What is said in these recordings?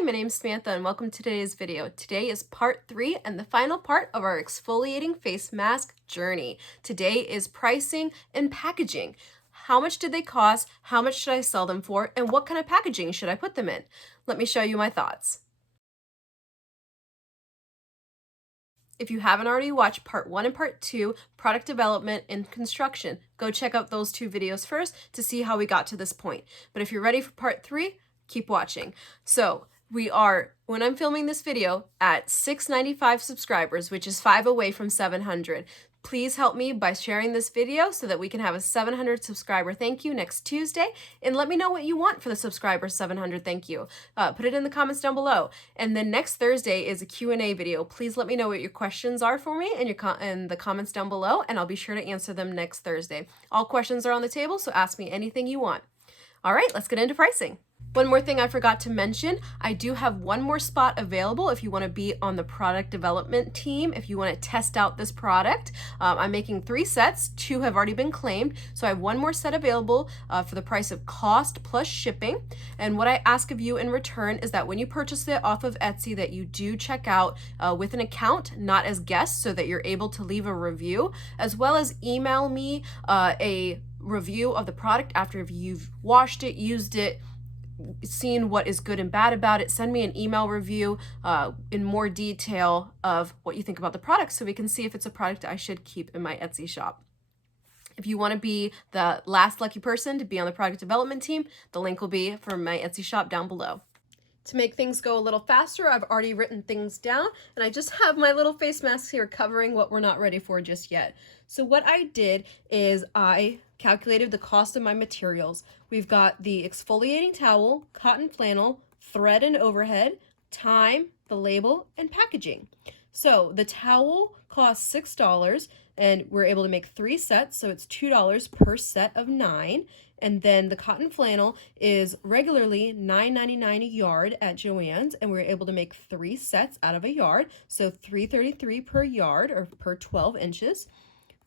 Hi, my name is Samantha and welcome to today's video. Today is part 3 and the final part of our exfoliating face mask journey. Today is pricing and packaging. How much did they cost? How much should I sell them for? And what kind of packaging should I put them in? Let me show you my thoughts. If you haven't already watched part 1 and part 2, product development and construction, go check out those 2 videos first to see how we got to this point. But if you're ready for part 3, keep watching. So we are, when I'm filming this video, at 695 subscribers, which is 5 away from 700. Please help me by sharing this video so that we can have a 700 subscriber thank you next Tuesday, and let me know what you want for the subscriber 700 thank you. Put it in the comments down below. And then next Thursday is a Q&A video. Please let me know what your questions are for me in the comments down below, and I'll be sure to answer them next Thursday. All questions are on the table, so ask me anything you want. All right, let's get into pricing. One more thing I forgot to mention, I do have one more spot available if you want to be on the product development team, if you want to test out this product. I'm making 3 sets, 2 have already been claimed, so I have one more set available for the price of cost plus shipping. And what I ask of you in return is that when you purchase it off of Etsy, that you do check out with an account, not as guests, so that you're able to leave a review, as well as email me a review of the product after you've washed it, used it, seen what is good and bad about it. Send me an email review in more detail of what you think about the product so we can see if it's a product I should keep in my Etsy shop. If you want to be the last lucky person to be on the product development team, the link will be for my Etsy shop down below. To make things go a little faster, I've already written things down, and I just have my little face masks here covering what we're not ready for just yet. So what I did is I calculated the cost of my materials. We've got the exfoliating towel, cotton flannel, thread and overhead, time, the label, and packaging. So the towel costs $6, and we're able to make 3 sets, so it's $2 per set of 9. And then the cotton flannel is regularly $9.99 a yard at Joann's, and we're able to make 3 sets out of a yard, so $3.33 per yard or per 12 inches.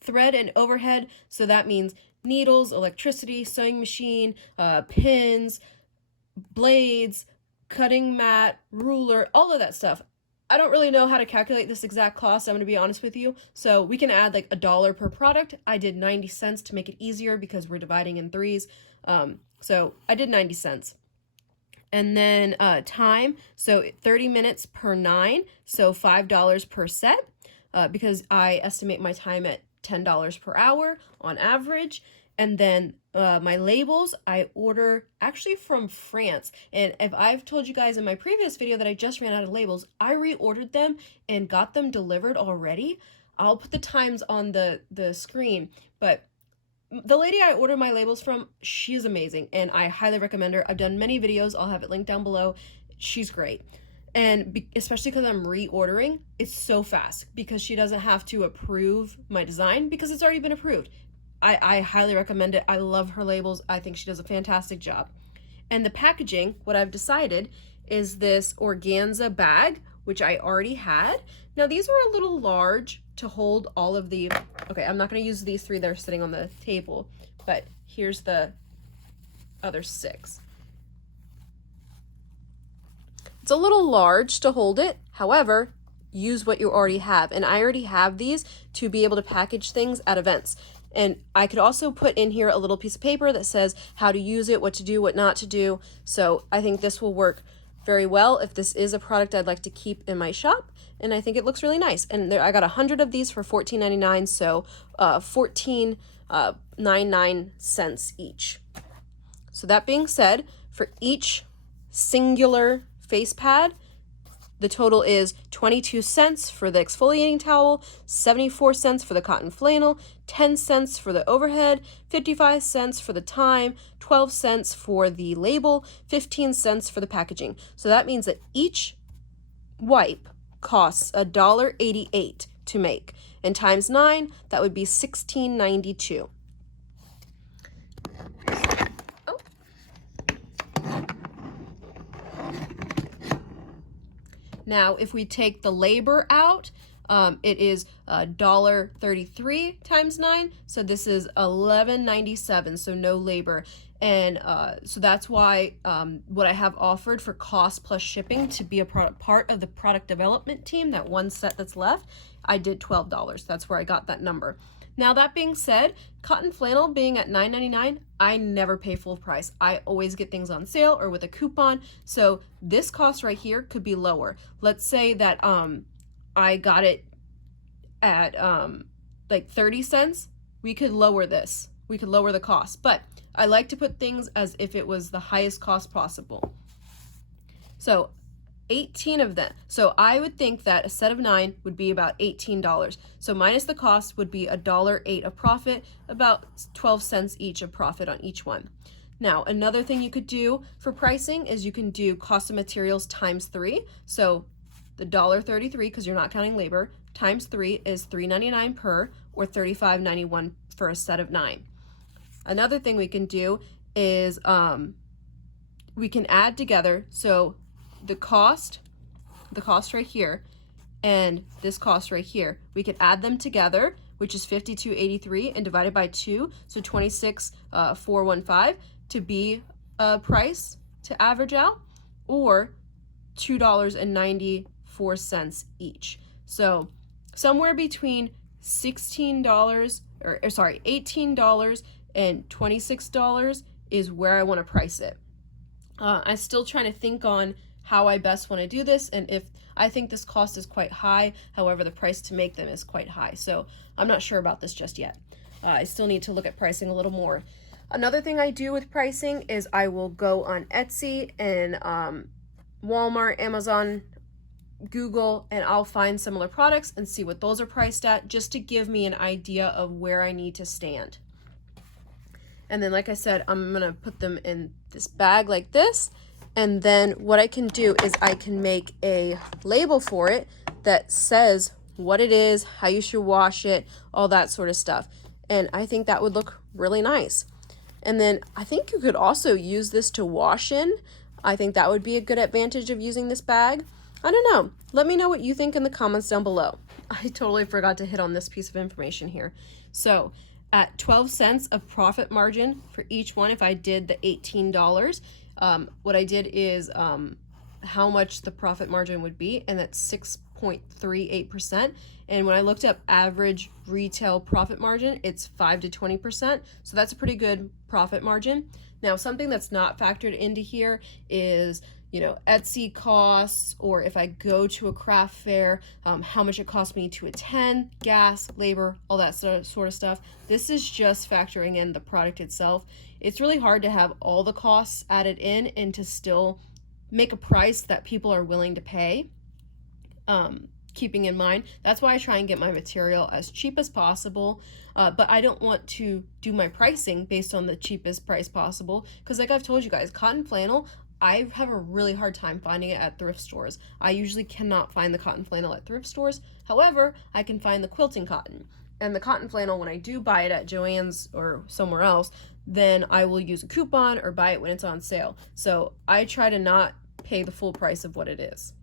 Thread and overhead, so that means needles, electricity, sewing machine, pins, blades, cutting mat, ruler, all of that stuff. I don't really know how to calculate this exact cost, I'm going to be honest with you, so we can add like $1 per product. I did 90 cents to make it easier because we're dividing in 3s, so I did 90 cents. And then time, so 30 minutes per 9, so $5 per set, because I estimate my time at $10 per hour on average. And then my labels, I order actually from France. And if I've told you guys in my previous video that I just ran out of labels, I reordered them and got them delivered already. I'll put the times on the screen, but the lady I ordered my labels from, she's amazing and I highly recommend her. I've done many videos, I'll have it linked down below. She's great. And especially because I'm reordering, it's so fast because she doesn't have to approve my design because it's already been approved. I highly recommend it. I love her labels. I think she does a fantastic job. And the packaging, what I've decided is this organza bag, which I already had. Now these are a little large to hold all of the, okay, I'm not going to use these 3 that are sitting on the table, but here's the other 6. It's a little large to hold it. However, use what you already have. And I already have these to be able to package things at events. And I could also put in here a little piece of paper that says how to use it, what to do, what not to do. So I think this will work very well if this is a product I'd like to keep in my shop. And I think it looks really nice. And I got 100 of these for $14.99, so $14.99 each. So that being said, for each singular face pad, the total is 22 cents for the exfoliating towel, 74 cents for the cotton flannel, 10 cents for the overhead, 55 cents for the time, 12 cents for the label, 15 cents for the packaging. So that means that each wipe costs $1.88 to make, and times 9, that would be $16.92. Now, if we take the labor out, it is $1.33 times 9, so this is $11.97, so no labor. And so that's why what I have offered for cost plus shipping to be a part of the product development team, that one set that's left, I did $12. That's where I got that number. Now, that being said, cotton flannel being at $9.99, I never pay full price. I always get things on sale or with a coupon. So this cost right here could be lower. Let's say that I got it at like 30 cents. We could lower this. We could lower the cost. But I like to put things as if it was the highest cost possible. So 18 of them. So I would think that a set of 9 would be about $18. So minus the cost would be $1.08 of profit, about 12 cents each of profit on each one. Now, another thing you could do for pricing is you can do cost of materials times 3. So the $1.33, because you're not counting labor, times 3 is $3.99 per, or $35.91 for a set of 9. Another thing we can do is we can add together. So the cost right here and this cost right here, we could add them together, which is $52.83, and divide it by 2, so $26,415 to be a price to average out, or $2.94 each. So somewhere between $18 and $26 is where I want to price it. I'm still trying to think on how I best want to do this, and if I think this cost is quite high, however the price to make them is quite high. So I'm not sure about this just yet. I still need to look at pricing a little more. Another thing I do with pricing is I will go on Etsy and Walmart, Amazon, Google, and I'll find similar products and see what those are priced at, just to give me an idea of where I need to stand. And then, like I said, I'm gonna put them in this bag like this, and then what I can do is I can make a label for it that says what it is, how you should wash it, all that sort of stuff. And I think that would look really nice. And then I think you could also use this to wash in. I think that would be a good advantage of using this bag. I don't know. Let me know what you think in the comments down below. I totally forgot to hit on this piece of information here. So at 12 cents of profit margin for each one, if I did the $18, what I did is how much the profit margin would be, and that's 6.38%. And when I looked up average retail profit margin, it's 5 to 20%. So that's a pretty good profit margin. Now, something that's not factored into here is, you know, Etsy costs, or if I go to a craft fair, how much it costs me to attend, gas, labor, all that sort of stuff. This is just factoring in the product itself. It's really hard to have all the costs added in and to still make a price that people are willing to pay. Keeping in mind, that's why I try and get my material as cheap as possible, but I don't want to do my pricing based on the cheapest price possible, because like I've told you guys, cotton flannel, I have a really hard time finding it at thrift stores. I usually cannot find the cotton flannel at thrift stores. However, I can find the quilting cotton. And the cotton flannel, when I do buy it at Joann's or somewhere else, then I will use a coupon or buy it when it's on sale. So I try to not pay the full price of what it is.